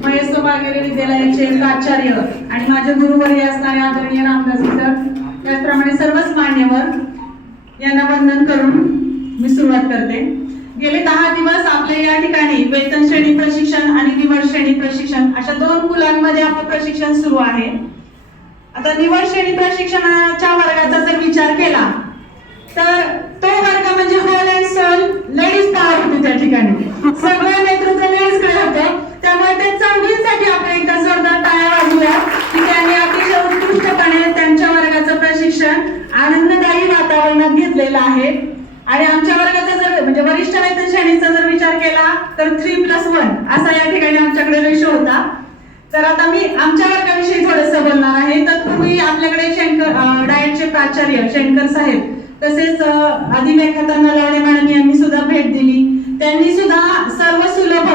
महेश वाघेरे विद्यालयाचे प्राचार्य आणि माझे गुरुवर्य असणारे आदरणीय रामदास सर, त्याचप्रमाणे सर्वच मान्यवर यांना वंदन करून मी सुरुवात करते। गेले 10 दिवस आपल्या या ठिकाणी वेतन श्रेणी प्रशिक्षण आणि निवड श्रेणी प्रशिक्षण अशा 2 कुलांमध्ये आपलं प्रशिक्षण सुरू आहे। आता निवड श्रेणी प्रशिक्षणाच्या वर्गाचा जर विचार केला तर तो वर्ग म्हणजे whole and soul ladies power होती। त्या ठिकाणी सगळं नेतृत्व लेडीजकडे होतं, त्यामुळे त्या चौघींसाठी आपण एकदा जोरदार टाळ्या वाजवूया की त्यांनी अतिशय उत्कृष्टपणे त्यांच्या वर्गाचं प्रशिक्षण आनंददायी वातावरणात घेतलेलं आहे। आणि आमच्या वर्गाचा जर म्हणजे वरिष्ठ वेतन श्रेणीचा जर विचार केला तर 3+1 असा या ठिकाणी आमच्याकडे रेशो होता। तर आता मी आमच्या वर्गाविषयी थोडंसं बोलणार आहे। तत्पूर्वी आपल्याकडे शंकर डाएटचे प्राचार्य शंकर साहेब तसेच अधिलेखा नलावडे मॅडम यांनी सुद्धा भेट दिली। त्यांनी सुद्धा सर्व सुलभ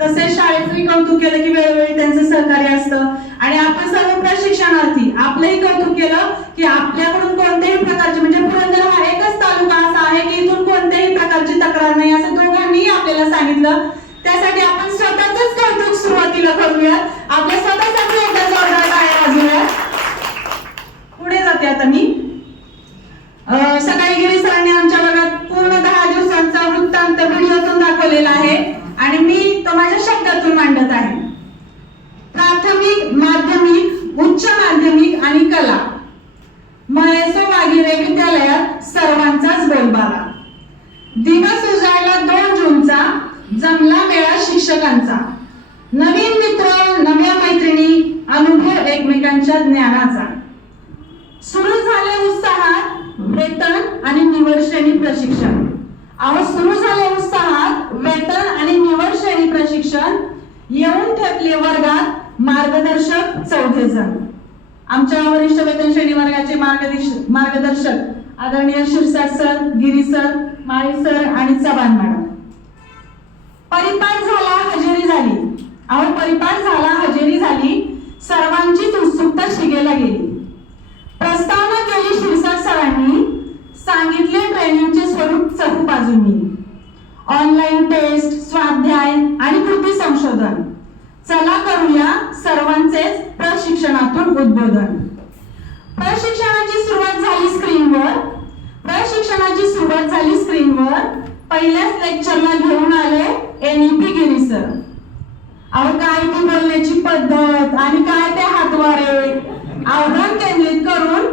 तसेच शाळेतही कौतुक केलं की वेळोवेळी त्यांचं सहकार्य असतं आणि आपण सर्व प्रशिक्षणार्थी आपलंही कौतुक केलं की आपल्याकडून कोणत्याही प्रकारचे म्हणजे पुरंदर हा एकच तालुका असा आहे की इथून कोणत्याही प्रकारची तक्रार नाही असं दोघांनी आपल्याला सांगितलं। त्यासाठी आपण स्वतःच कौतुक सुरुवातीला करूयात, आपल्या स्वतःसाठी एकदा जोरदार टाळ्या वाजवूयात। पुढे जाते आता मी सकाळी गिरी सरांनी आमच्या वर्गात पूर्ण 10 दिवसांचा वृत्तांत व्हिडिओतून दाखवलेला आहे आणि मी तो माझ्या शब्दातून मांडत आहे। प्राथमिक, माध्यमिक, उच्च माध्यमिक आणि कला महेश वाघेरे विद्यालयात सर्वांचाच बोलबाला। दिवस उजाडला 2 जूनचा, जमला मेळा शिक्षकांचा। नवीन मित्र, नव्या मैत्रिणी, अनुभव एकमेकांच्या ज्ञानाचा। सुरू झाले उत्साहात वेतन आणि निवड श्रेणी प्रशिक्षण। सुरू झाले उत्साहात वेतन आणि निवड श्रेणी प्रशिक्षण। येऊन ठेपले वर्गात मार्गदर्शक 14 जण। आमच्या वरिष्ठ वेतन श्रेणी वर्गाचे मार्गदर्शक आदरणीय शिरसाट सर, गिरी सर, माळी सर आणि चव्हाण मॅडम। परिपाठ झाला, हजेरी झाली। परिपाठ झाला, हजेरी झाली। सर्वांचीच उत्सुकता शिगेला गेली। प्रस्तावना केली शिरसाट सरांनी, सांगितले ट्रेनिंगचे स्वरूप चहू बाजूंनी। ऑनलाईन टेस्ट, स्वाध्याय आणि कृती संशोधन। चला करूया सर्वांचेच प्रशिक्षणातून उद्बोधन। प्रशिक्षणाची सुरुवात झाली स्क्रीनवर। पहिल्याच लेक्चरला घेऊन आले NEP गिरी सर। काय ती बोलण्याची पद्धत आणि काय ते हातवारे, आव्हान केंद्रित करून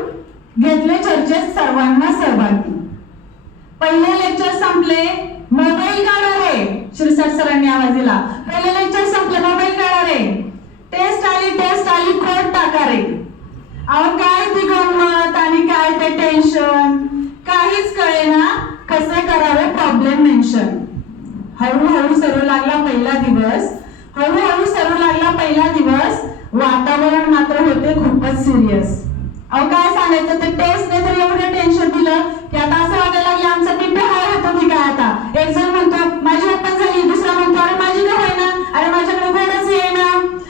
घेतले चर्चेत सर्वांना सहभागी। पहिले लेक्चर संपले, मोबाईल काढा रे, शिरसाट सरांनी आवाज दिला। पहिले लेक्चर संपले, मोबाईल काढा रे। टेस्ट आली, कोड टाका रे। काय ती गंमत आणि काय ते टेन्शन, काहीच कळेना कसे करावे प्रॉब्लेम मेन्शन। हळूहळू सरू लागला पहिला दिवस, वातावरण मात्र होते खूपच सिरियस। काय सांगायचं, ते टेस्टने तर एवढं टेन्शन दिलं की आता असं वाटायला लागलं आमचा पिंपे हाय होतो की काय। आता एक जण म्हणतो माझी ओपन झाली, दुसरा म्हणतो अरे माझी का होईना, अरे माझ्याकडे कोणच येईना।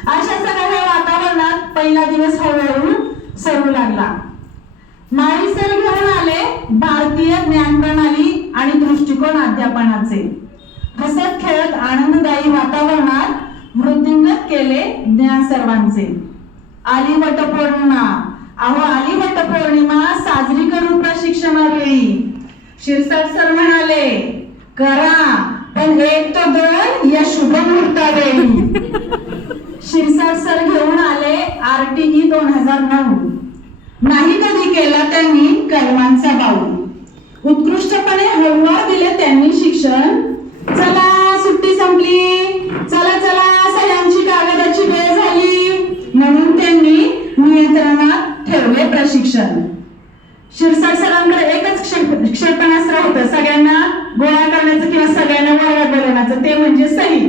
अशा सगळ्या वातावरणात पहिला दिवस हळूहळू सरू लागला। माळी सर घेऊन आले भारतीय ज्ञान प्रणाली आणि दृष्टिकोन अध्यापनाचे। हसत खेळत आनंददायी वातावरणात वृद्धिंगत केले ज्ञान सर्वांचे। आली वटपौर्णिमा साजरी करू प्रशिक्षणावेळी। शिरसाट सर म्हणाले करा पण 1 तो 2 या शुभ मुहूर्तावेळी। शिरसाट सर घेऊन आले RTE 2009। नाही कधी केला त्यांनी कर्मांचा बाऊ। उत्कृष्टपणे हळूवार दिले त्यांनी शिक्षण। चला सुट्टी संपली, चला सह्यांची कागदाची वेळ झाली, म्हणून त्यांनी नियंत्रणात ठेवले प्रशिक्षण। शिरसाट सरांकडे एकच क्षेपणास्त्र होतं सगळ्यांना गोळा करण्याचं किंवा सगळ्यांना वर्गात बोलवण्याचं, ते म्हणजे सही।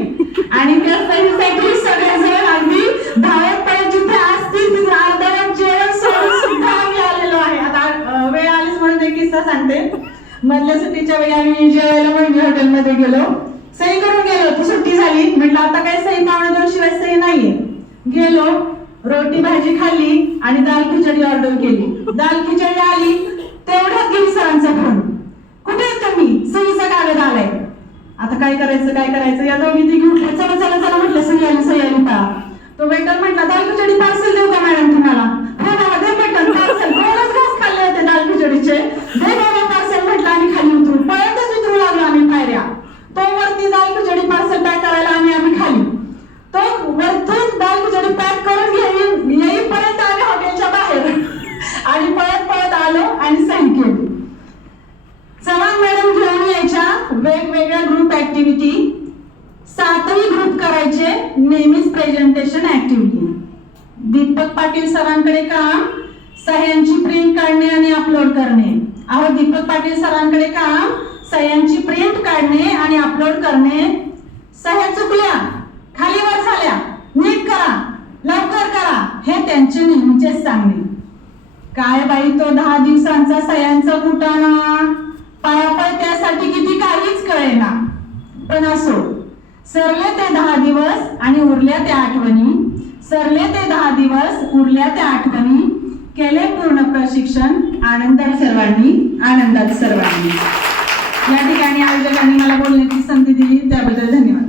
आणि त्या सहीसाठी सगळेजण अगदी धावत पळत जिथे असतील तिथे अर्धवट जेवण सोडून सुद्धा आम्ही आलेलो आहे। आता वेळ आलीच म्हणून एक किस्सा सांगते। मधल्या सुट्टीच्या वेळी आम्ही जेवायला म्हणून हॉटेलमध्ये गेलो, सही करून गेलो, ती सुट्टी झाली, म्हटलं आता काय सही 1:15 शिवाय सही नाहीये। गेलो, रोटी भाजी खाल्ली आणि दाल खिचडी ऑर्डर केली। दाल खिचडी आली तेवढ्यात गिरी सरांचा फोन, कुठे आहे तुम्ही, सहीचा कागद आलाय। आता काय करायचं या दोघी तिघी उठल्या, चला म्हटलं सही आली पहा। नेहमीच प्रेझेंटेशन ऍक्टिव्हिटी. दीपक पाटील सरांकडे काम सह्यांची प्रिंट काढणे आणि अपलोड करणे. अहो दीपक पाटील सरांकडे काम सह्यांची प्रिंट काढणे आणि अपलोड करणे. सह्या चुकल्या, खाली वर झाल्या, नीट करा, लवकर करा, हे त्यांचे नेहमीचेच सांगणे. काय बाई तो 10 दिवसांचा सह्यांचा कुटाणा, पळापळ त्यासाठी किती काहीच कळेना. पण असो, सरले ते 10 दिवस आणि उरल्या त्या आठवणी. सरले ते 10 दिवस उरल्या त्या आठवणी. केले पूर्ण प्रशिक्षण आनंदात सर्वांनी, आनंदात सर्वांनी. या ठिकाणी आयोजकांनी मला बोलण्याची संधी दिली त्याबद्दल धन्यवाद.